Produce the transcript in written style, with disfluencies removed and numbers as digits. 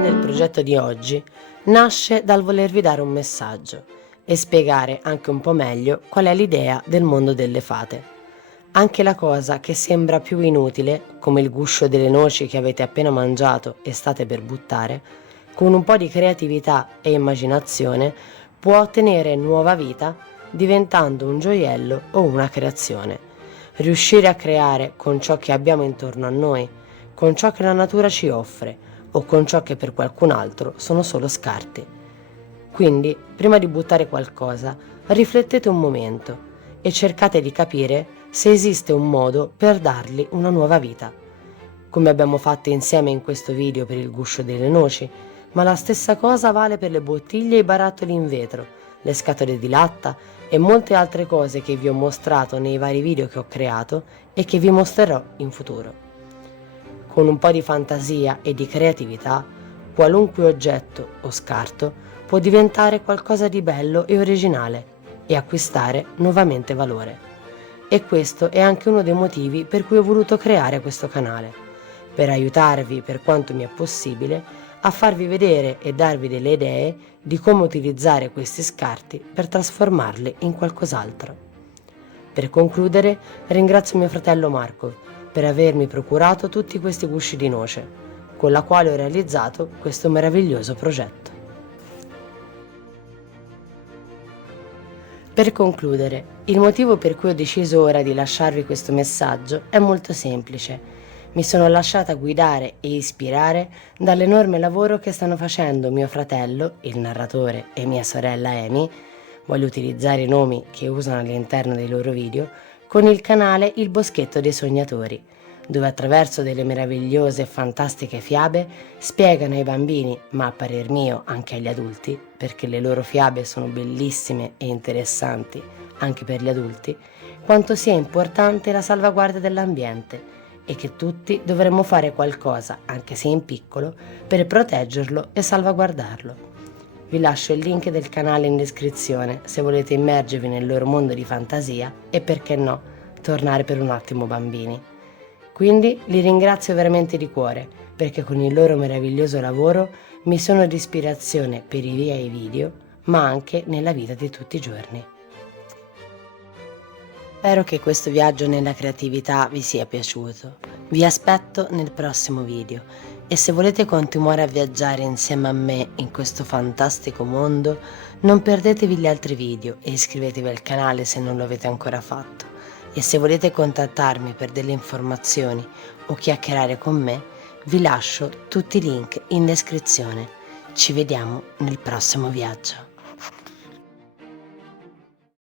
del progetto di oggi nasce dal volervi dare un messaggio e spiegare anche un po' meglio qual è l'idea del mondo delle fate. Anche la cosa che sembra più inutile, come il guscio delle noci che avete appena mangiato e state per buttare, con un po' di creatività e immaginazione può ottenere nuova vita diventando un gioiello o una creazione. Riuscire a creare con ciò che abbiamo intorno a noi, con ciò che la natura ci offre o con ciò che per qualcun altro sono solo scarti. Quindi, prima di buttare qualcosa, riflettete un momento e cercate di capire se esiste un modo per dargli una nuova vita. Come abbiamo fatto insieme in questo video per il guscio delle noci, ma la stessa cosa vale per le bottiglie e i barattoli in vetro, le scatole di latta e molte altre cose che vi ho mostrato nei vari video che ho creato e che vi mostrerò in futuro. Con un po' di fantasia e di creatività, qualunque oggetto o scarto può diventare qualcosa di bello e originale e acquistare nuovamente valore. E questo è anche uno dei motivi per cui ho voluto creare questo canale, per aiutarvi per quanto mi è possibile a farvi vedere e darvi delle idee di come utilizzare questi scarti per trasformarli in qualcos'altro. Per concludere, ringrazio mio fratello Marco per avermi procurato tutti questi gusci di noce, con la quale ho realizzato questo meraviglioso progetto. Per concludere, il motivo per cui ho deciso ora di lasciarvi questo messaggio è molto semplice. Mi sono lasciata guidare e ispirare dall'enorme lavoro che stanno facendo mio fratello, il narratore, e mia sorella Amy, voglio utilizzare i nomi che usano all'interno dei loro video, con il canale Il Boschetto dei Sognatori, dove attraverso delle meravigliose e fantastiche fiabe spiegano ai bambini, ma a parer mio anche agli adulti, perché le loro fiabe sono bellissime e interessanti anche per gli adulti, quanto sia importante la salvaguardia dell'ambiente e che tutti dovremmo fare qualcosa, anche se in piccolo, per proteggerlo e salvaguardarlo. Vi lascio il link del canale in descrizione se volete immergervi nel loro mondo di fantasia e, perché no, tornare per un attimo bambini. Quindi li ringrazio veramente di cuore, perché con il loro meraviglioso lavoro mi sono di ispirazione per i miei video, ma anche nella vita di tutti i giorni. Spero che questo viaggio nella creatività vi sia piaciuto. Vi aspetto nel prossimo video e se volete continuare a viaggiare insieme a me in questo fantastico mondo, non perdetevi gli altri video e iscrivetevi al canale se non lo avete ancora fatto. E se volete contattarmi per delle informazioni o chiacchierare con me, vi lascio tutti i link in descrizione. Ci vediamo nel prossimo viaggio.